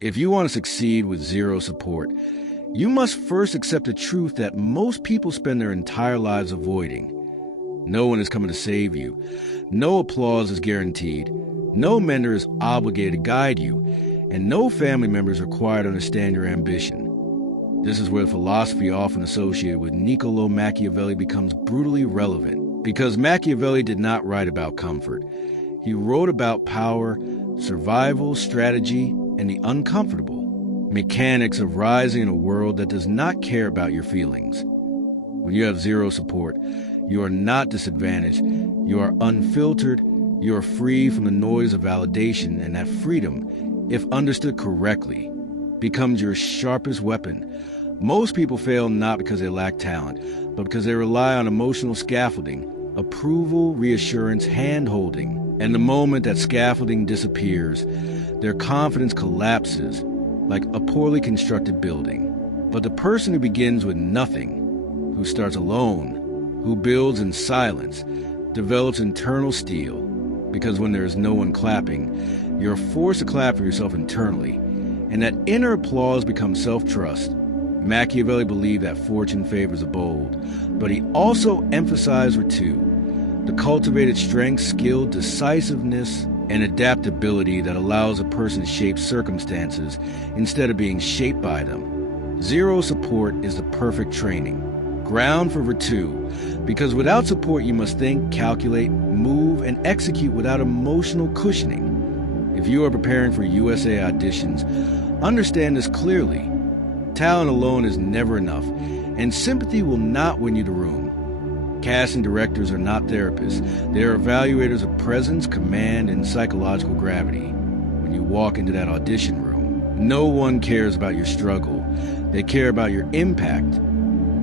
If you want to succeed with zero support, you must first accept the truth that most people spend their entire lives avoiding. No one is coming to save you. No applause is guaranteed. No mentor is obligated to guide you. And no family member is required to understand your ambition. This is where the philosophy often associated with Niccolo Machiavelli becomes brutally relevant, because Machiavelli did not write about comfort. He wrote about power, survival, strategy, and the uncomfortable mechanics of rising in a world that does not care about your feelings. When you have zero support, you are not disadvantaged, you are unfiltered, you are free from the noise of validation, and that freedom, if understood correctly, becomes your sharpest weapon. Most people fail not because they lack talent, but because they rely on emotional scaffolding, approval, reassurance, hand-holding. And the moment that scaffolding disappears, their confidence collapses like a poorly constructed building. But the person who begins with nothing, who starts alone, who builds in silence, develops internal steel, because when there is no one clapping, you're forced to clap for yourself internally, and that inner applause becomes self-trust. Machiavelli believed that fortune favors the bold, but he also emphasized virtue, the cultivated strength, skill, decisiveness, and adaptability that allows a person to shape circumstances instead of being shaped by them. Zero support is the perfect training ground for virtue, because without support you must think, calculate, move, and execute without emotional cushioning. If you are preparing for USA auditions, understand this clearly. Talent alone is never enough, and sympathy will not win you the room. Casting directors are not therapists. They are evaluators of presence, command, and psychological gravity. When you walk into that audition room, no one cares about your struggle. They care about your impact.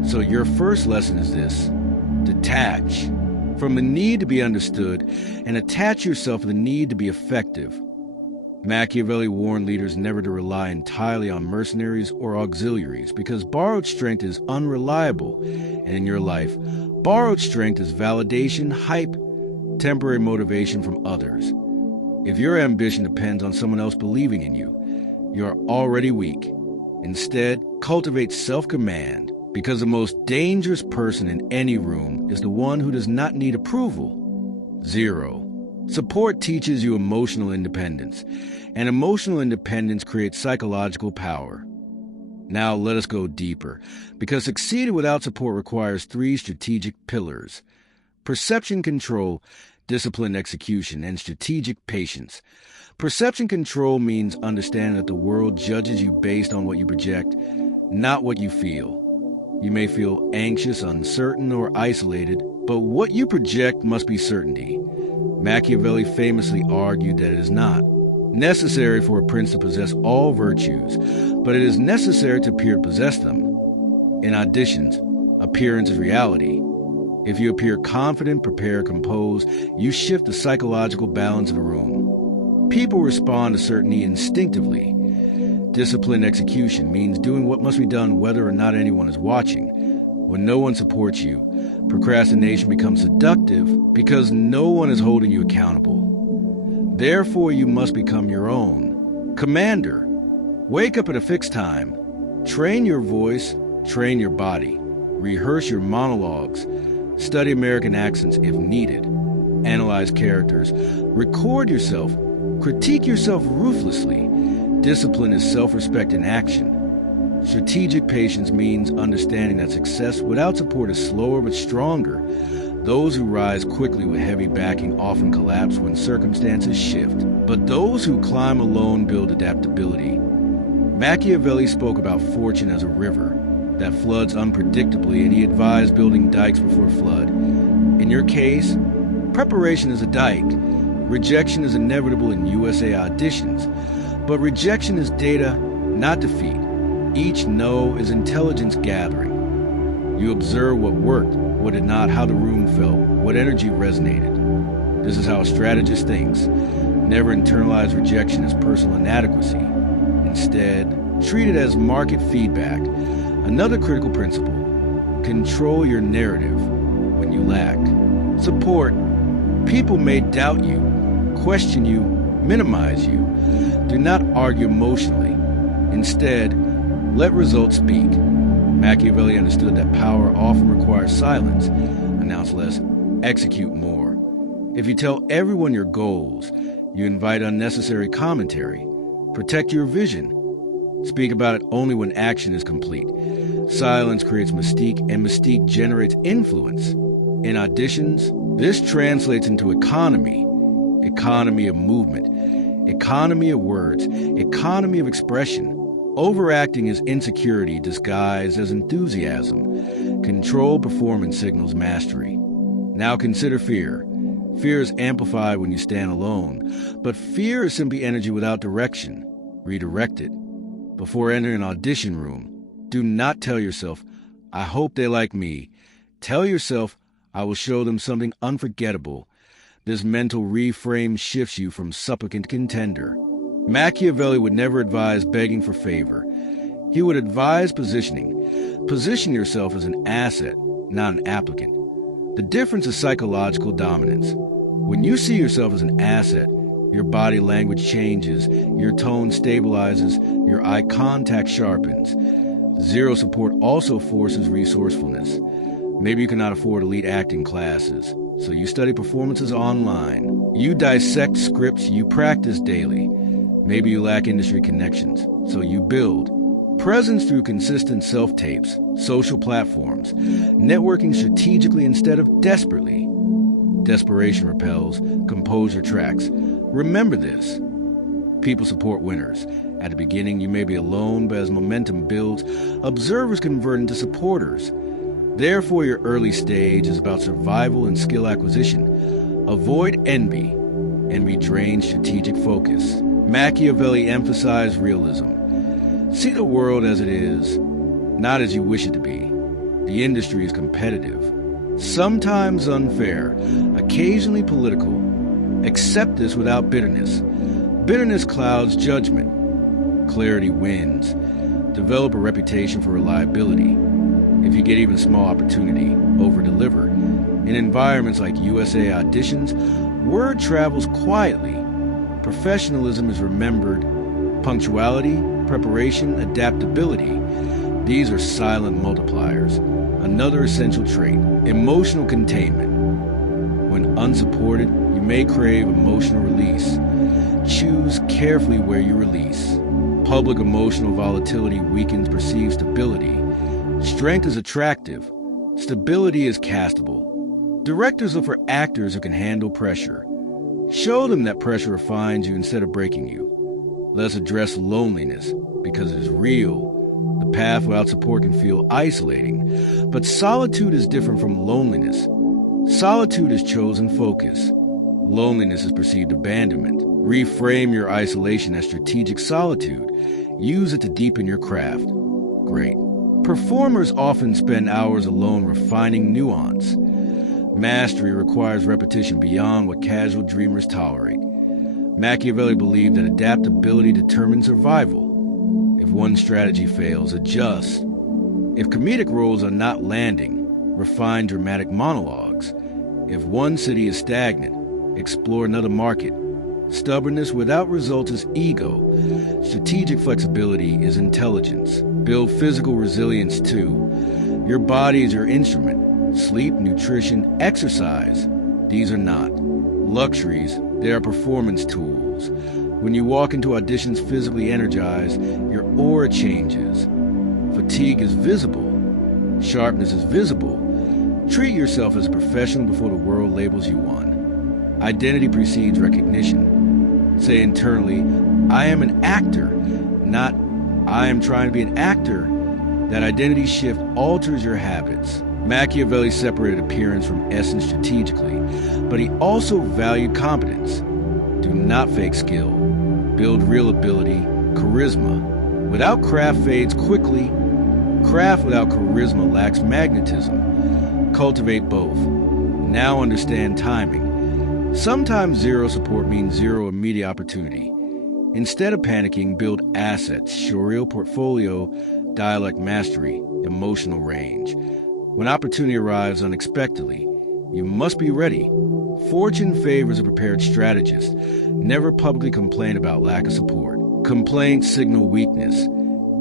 So your first lesson is this: detach from the need to be understood and attach yourself to the need to be effective. Machiavelli warned leaders never to rely entirely on mercenaries or auxiliaries, because borrowed strength is unreliable. And in your life, borrowed strength is validation, hype, temporary motivation from others. If your ambition depends on someone else believing in you, you are already weak. Instead, cultivate self-command, because the most dangerous person in any room is the one who does not need approval. Zero. Support teaches you emotional independence, and emotional independence creates psychological power. Now let us go deeper, because succeeding without support requires 3 strategic pillars: perception control, disciplined execution, and strategic patience. Perception control means understanding that the world judges you based on what you project, not what you feel. You may feel anxious, uncertain, or isolated, but what you project must be certainty. Machiavelli famously argued that it is not necessary for a prince to possess all virtues, but it is necessary to appear to possess them. In auditions, appearance is reality. If you appear confident, prepared, composed, you shift the psychological balance in a room. People respond to certainty instinctively. Disciplined execution means doing what must be done whether or not anyone is watching. When no one supports you, procrastination becomes seductive because no one is holding you accountable. Therefore, you must become your own commander. Wake up at a fixed time. Train your voice, train your body. Rehearse your monologues. Study American accents if needed. Analyze characters. Record yourself. Critique yourself ruthlessly. Discipline is self-respect in action. Strategic patience means understanding that success without support is slower but stronger. Those who rise quickly with heavy backing often collapse when circumstances shift, but those who climb alone build adaptability. Machiavelli spoke about fortune as a river that floods unpredictably, and he advised building dikes before flood. In your case, preparation is a dike. Rejection is inevitable in USA auditions, but rejection is data, not defeat. Each no is intelligence gathering. You observe what worked, what did not, how the room felt, what energy resonated. This is how a strategist thinks. Never internalize rejection as personal inadequacy. Instead, treat it as market feedback. Another critical principle: control your narrative when you lack support. People may doubt you, question you, minimize you. Do not argue emotionally. Instead, let results speak. Machiavelli understood that power often requires silence. Announce less, execute more. If you tell everyone your goals, you invite unnecessary commentary. Protect your vision. Speak about it only when action is complete. Silence creates mystique, and mystique generates influence. In auditions, this translates into economy. Economy of movement. Economy of words. Economy of expression. Overacting is insecurity disguised as enthusiasm. Controlled performance signals mastery. Now consider fear. Fear is amplified when you stand alone, but fear is simply energy without direction. Redirect it. Before entering an audition room, do not tell yourself, I hope they like me. Tell yourself, I will show them something unforgettable. This mental reframe shifts you from supplicant to contender. Machiavelli would never advise begging for favor. He would advise positioning. Position yourself as an asset, not an applicant. The difference is psychological dominance. When you see yourself as an asset, your body language changes, your tone stabilizes, your eye contact sharpens. Zero support also forces resourcefulness. Maybe you cannot afford elite acting classes, so you study performances online. You dissect scripts you practice daily. Maybe you lack industry connections, so you build. Presence through consistent self-tapes, social platforms, networking strategically instead of desperately. Desperation repels, composure tracks. Remember this. People support winners. At the beginning, you may be alone, but as momentum builds, observers convert into supporters. Therefore, your early stage is about survival and skill acquisition. Avoid envy. Envy drains strategic focus. Machiavelli emphasized realism. See the world as it is, not as you wish it to be. The industry is competitive, sometimes unfair, occasionally political. Accept this without bitterness. Bitterness clouds judgment. Clarity wins. Develop a reputation for reliability. If you get even small opportunity, over-deliver. In environments like USA Auditions, word travels quietly. Professionalism is remembered. Punctuality, preparation, adaptability. These are silent multipliers. Another essential trait, emotional containment. When unsupported, you may crave emotional release. Choose carefully where you release. Public emotional volatility weakens perceived stability. Strength is attractive. Stability is castable. Directors look for actors who can handle pressure. Show them that pressure refines you instead of breaking you. Let's address loneliness, because it is real. The path without support can feel isolating, but solitude is different from loneliness. Solitude is chosen focus. Loneliness is perceived abandonment. Reframe your isolation as strategic solitude. Use it to deepen your craft. Great. Performers often spend hours alone refining nuance. Mastery requires repetition beyond what casual dreamers tolerate. Machiavelli believed that adaptability determines survival. If one strategy fails, adjust. If comedic roles are not landing, refine dramatic monologues. If one city is stagnant, explore another market. Stubbornness without results is ego. Strategic flexibility is intelligence. Build physical resilience too. Your body is your instrument. Sleep, nutrition, exercise. These are not luxuries. They are performance tools. When you walk into auditions physically energized, your aura changes. Fatigue is visible. Sharpness is visible. Treat yourself as a professional before the world labels you one. Identity precedes recognition. Say internally, I am an actor, not I am trying to be an actor. That identity shift alters your habits. Machiavelli separated appearance from essence strategically, but he also valued competence. Do not fake skill. Build real ability, charisma. Without craft fades quickly. Craft without charisma lacks magnetism. Cultivate both. Now understand timing. Sometimes zero support means zero immediate opportunity. Instead of panicking, build assets, showreel portfolio, dialect mastery, emotional range. When opportunity arrives unexpectedly, you must be ready. Fortune favors a prepared strategist. Never publicly complain about lack of support. Complaints signal weakness.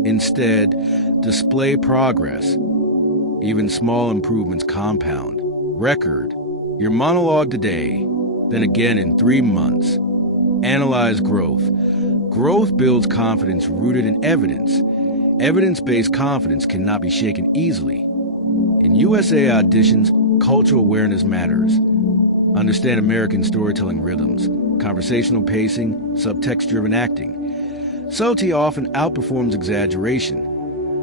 Instead, display progress. Even small improvements compound. Record your monologue today, then again in 3 months. Analyze growth. Growth builds confidence rooted in evidence. Evidence-based confidence cannot be shaken easily. In USA Auditions, cultural awareness matters. Understand American storytelling rhythms, conversational pacing, subtext-driven acting. Subtlety often outperforms exaggeration.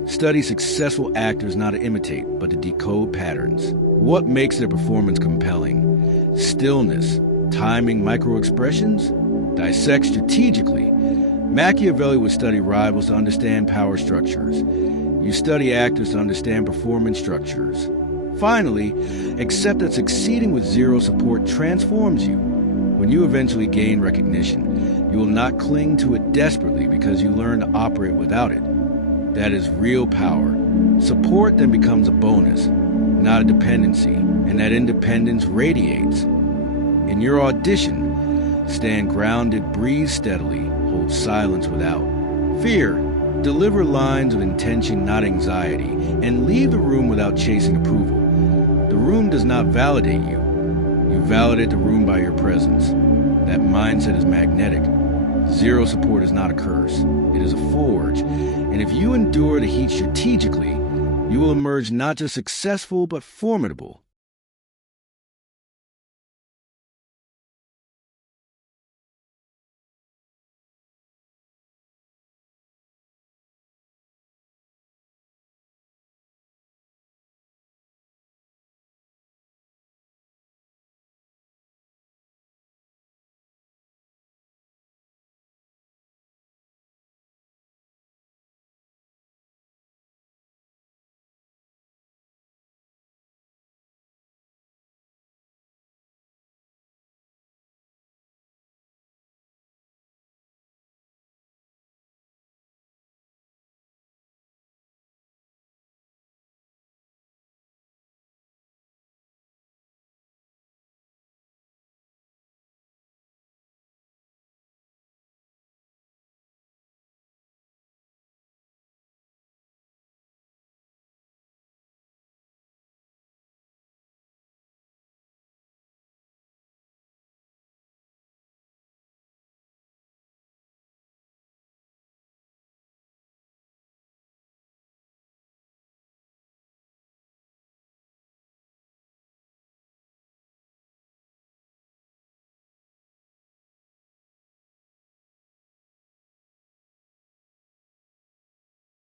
Study successful actors not to imitate, but to decode patterns. What makes their performance compelling? Stillness, timing, micro-expressions? Dissect strategically. Machiavelli would study rivals to understand power structures. You study actors to understand performance structures. Finally, accept that succeeding with zero support transforms you. When you eventually gain recognition, you will not cling to it desperately because you learn to operate without it. That is real power. Support then becomes a bonus, not a dependency, and that independence radiates. In your audition, stand grounded, breathe steadily, hold silence without fear. Deliver lines with intention, not anxiety, and leave the room without chasing approval. The room does not validate you. You validate the room by your presence. That mindset is magnetic. Zero support is not a curse. It is a forge. And if you endure the heat strategically, you will emerge not just successful, but formidable.